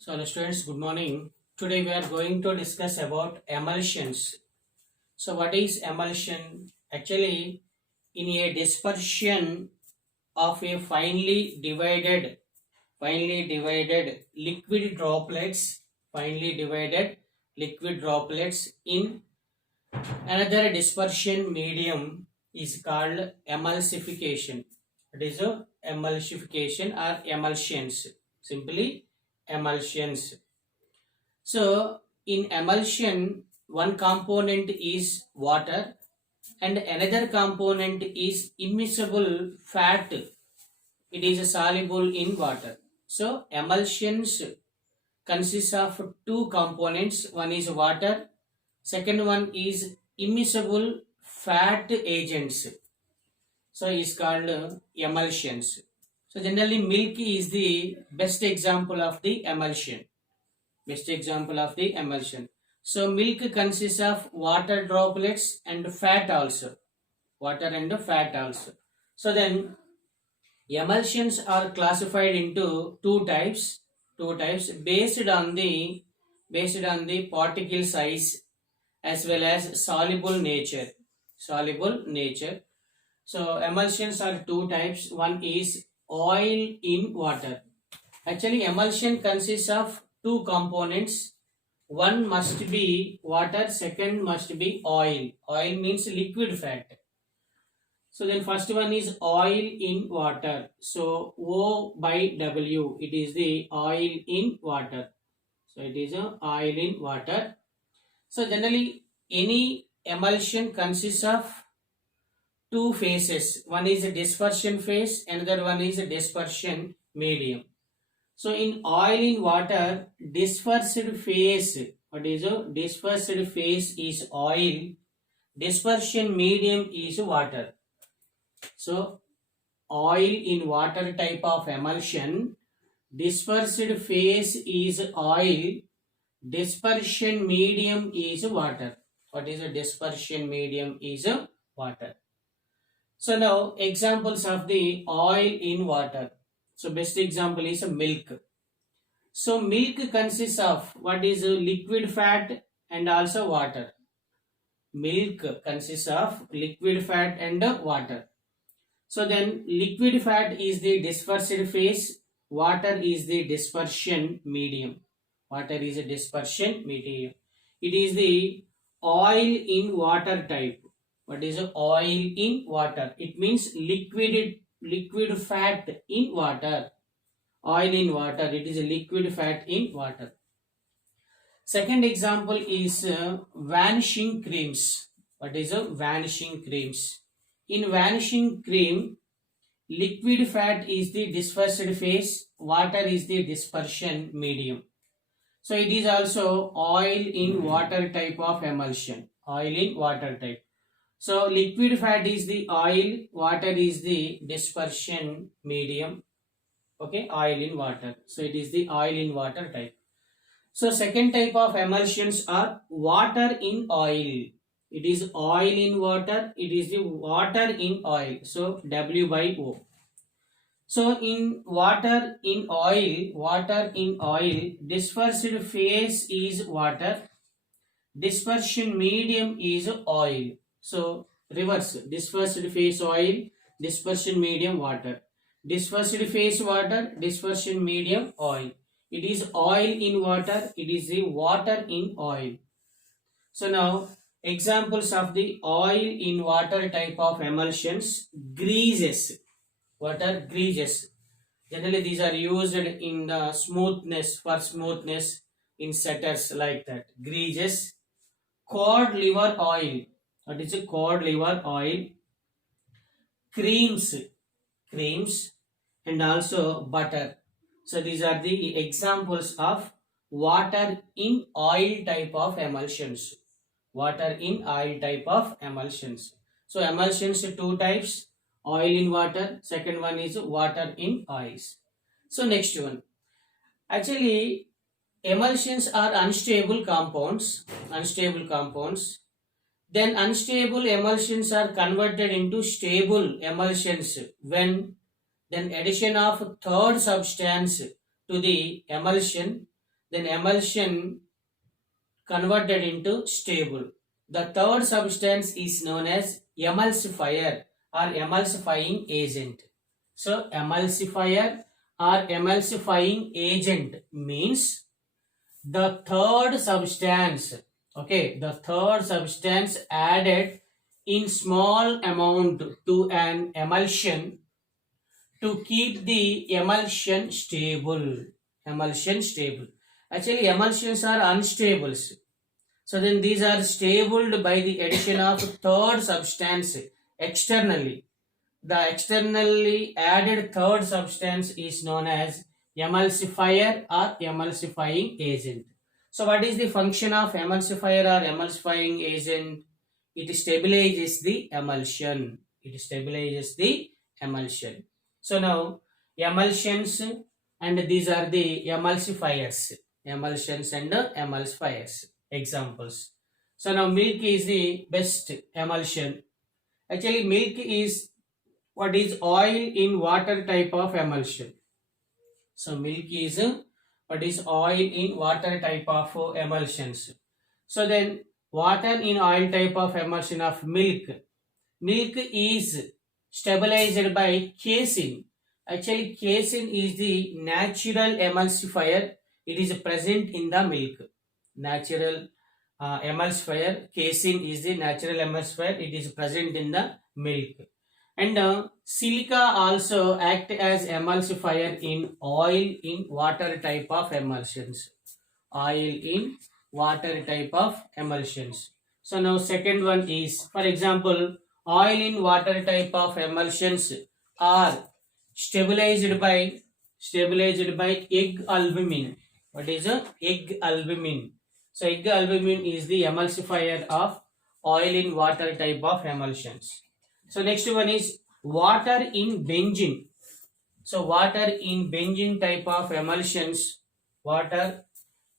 So, hello students, good morning. Today we are going to discuss about emulsions. So, what is emulsion? Actually, in a dispersion of a finely divided liquid droplets in another dispersion medium is called emulsification. It is a emulsification or emulsions. Simply emulsions. So, in emulsion, one component is water and another component is immiscible fat. It is soluble in water. So, emulsions consist of two components. One is water, second one is immiscible fat agents. So, it's called emulsions. So, generally, milk is the best example of the emulsion. So milk consists of water droplets and fat also. So then emulsions are classified into two types based on the particle size as well as soluble nature. So emulsions are two types. One is oil in water. Actually, emulsion consists of two components. One must be water, second must be oil. Oil means liquid fat. So then first one is oil in water. So O by W, it is the oil in water. So it is a oil in water. So generally any emulsion consists of two phases. One is a dispersion phase, another one is a dispersion medium. So in oil in water, dispersed phase, what is a dispersed phase is oil, dispersion medium is water. So oil in water type of emulsion, dispersed phase is oil, dispersion medium is water. What is a dispersion medium is water. So now examples of the oil in water. So best example is milk. So milk consists of what is a liquid fat and also water. Milk consists of liquid fat and water. So then liquid fat is the dispersed phase, water is the dispersion medium. Water is a dispersion medium. It is the oil in water type. What is a oil in water? It means liquid fat in water. Oil in water, it is a liquid fat in water. Second example is vanishing creams. What is a vanishing creams? In vanishing cream, liquid fat is the dispersed phase, water is the dispersion medium. So it is also oil in water type of emulsion. Oil in water type. So liquid fat is the oil, water is the dispersion medium. Okay, oil in water. So it is the oil in water type. So second type of emulsions are water in oil. It is oil in water. It is the water in oil. So W by O. So in water in oil, dispersed phase is water. Dispersion medium is oil. So reverse, dispersed phase oil, dispersion medium water. Dispersed phase water, dispersion medium oil. It is oil in water, it is the water in oil. So now examples of the oil in water type of emulsions: greases. What are greases? Generally these are used in the smoothness in setters like that. Greases. Cod liver oil. What is a cod liver oil? Creams and also butter. So these are the examples of water in oil type of emulsions. Water in oil type of emulsions. So emulsions two types: oil in water, second one is water in oils. So next one. Actually, emulsions are unstable compounds. Then unstable emulsions are converted into stable emulsions when then addition of third substance to the emulsion then emulsion converted into stable. The third substance is known as emulsifier or emulsifying agent. So emulsifier or emulsifying agent means the third substance, okay, the third substance added in small amount to an emulsion to keep the emulsion stable. Emulsion stable. Actually, emulsions are unstables. So then these are stabled by the addition of third substance externally. The externally added third substance is known as emulsifier or emulsifying agent. So what is the function of emulsifier or emulsifying agent? It stabilizes the emulsion. It stabilizes the emulsion. So now emulsions, and these are the emulsifiers. Emulsions and emulsifiers. Examples. So now milk is the best emulsion. Actually, milk is what is oil in water type of emulsion. So milk is what is oil in water type of emulsions. So then water in oil type of emulsion of milk. Milk is stabilized by casein. Actually, casein is the natural emulsifier. It is present in the milk. Natural emulsifier. Casein is the natural emulsifier. It is present in the milk. And silica also act as emulsifier in oil in water type of emulsions. Oil in water type of emulsions. So now second one is, for example, oil in water type of emulsions are stabilized by egg albumin. What is a egg albumin? So egg albumin is the emulsifier of oil in water type of emulsions. So next one is water in benzene. So water in benzene type of emulsions, water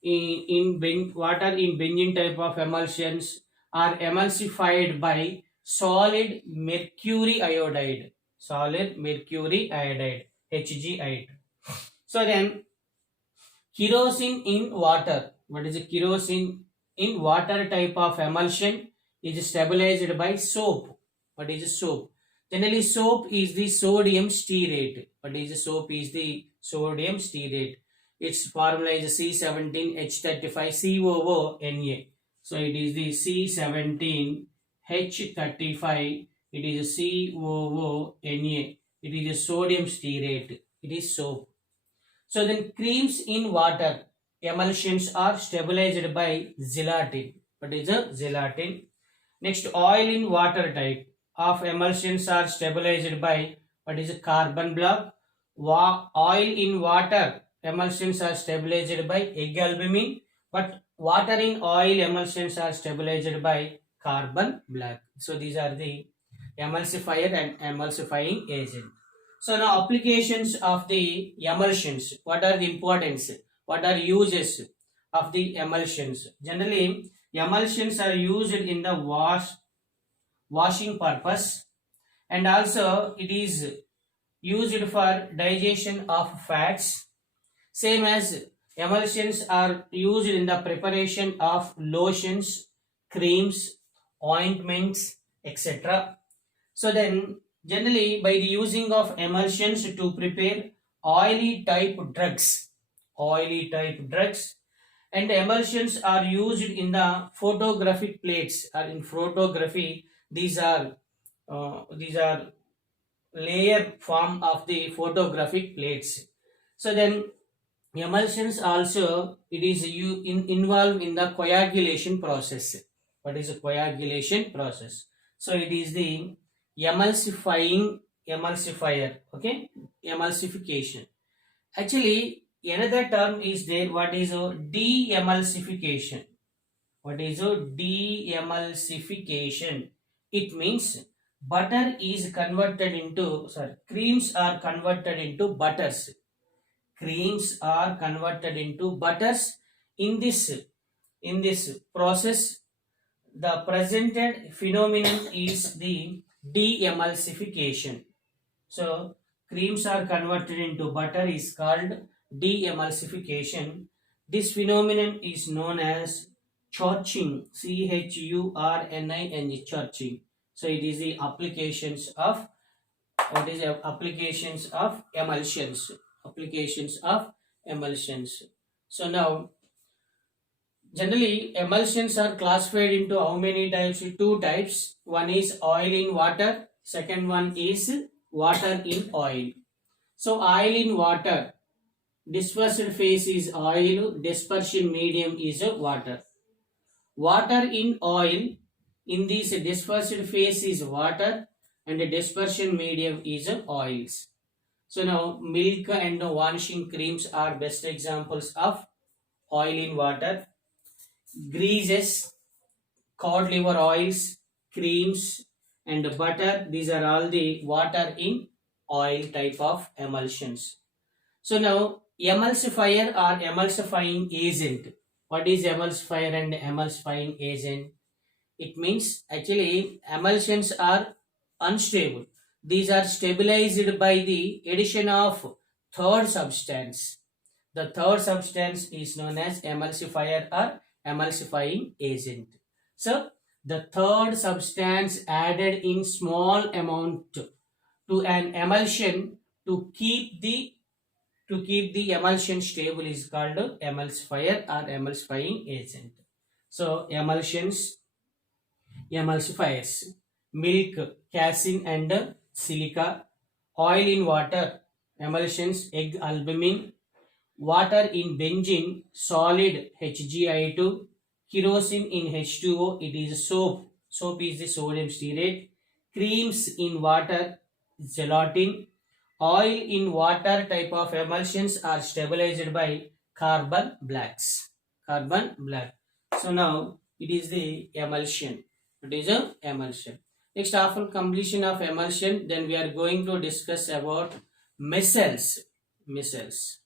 in benzene type of emulsions are emulsified by solid mercury iodide. Solid mercury iodide, HgI. So then kerosene in water. What is a kerosene in water type of emulsion is stabilized by soap. What is a soap? Generally, soap is the sodium stearate. What is a soap? Is the sodium stearate. Its formula is C17H35COO-Na. So it is the C17H35. It is a COO-Na. It is a sodium stearate. It is soap. So then creams in water emulsions are stabilized by gelatin. What is a gelatin? Next, oil in water type of emulsions are stabilized by what is a carbon block. Oil in water emulsions are stabilized by egg albumin, but water in oil emulsions are stabilized by carbon black. So these are the emulsifier and emulsifying agent. So now applications of the emulsions. What are the importance? What are uses of the emulsions? Generally, emulsions are used in the washing purpose, and also it is used for digestion of fats. Same as emulsions are used in the preparation of lotions, creams, ointments, etc. So then generally by the using of emulsions to prepare oily type drugs, and emulsions are used in the photographic plates or in photography. These are layer form of the photographic plates. So then emulsions also it is involved in the coagulation process. What is a coagulation process? So it is the emulsifier. Okay, emulsification. Actually, another term is there. What is a de-emulsification? What is a de-emulsification? It means butter is converted into, creams are converted into butters. Creams are converted into butters. In this process, the presented phenomenon is the de-emulsification. So creams are converted into butter is called de-emulsification. This phenomenon is known as churching, churning, churching. So it is the applications of applications of emulsions. Applications of emulsions. So now, generally, emulsions are classified into how many types? Two types. One is oil in water. Second one is water in oil. So oil in water, dispersed phase is oil, dispersion medium is water. Water in oil, in this dispersed phase is water and the dispersion medium is oils. So now milk and varnishing creams are best examples of oil in water. Greases, cod liver oils, creams and butter, these are all the water in oil type of emulsions. So now emulsifier or emulsifying agent. What is emulsifier and emulsifying agent? It means actually emulsions are unstable. These are stabilized by the addition of third substance. The third substance is known as emulsifier or emulsifying agent. So the third substance added in small amount to an emulsion to keep the emulsion stable is called emulsifier or emulsifying agent. So emulsions, emulsifiers, milk, casein and silica, oil in water, emulsions, egg albumin, water in benzene, solid HgI2, kerosene in H2O, it is soap. Soap is the sodium stearate. Creams in water, gelatin. Oil in water type of emulsions are stabilized by carbon blacks. Carbon black. So now it is the emulsion. It is a emulsion. Next, after completion of emulsion, then we are going to discuss about micelles. Micelles.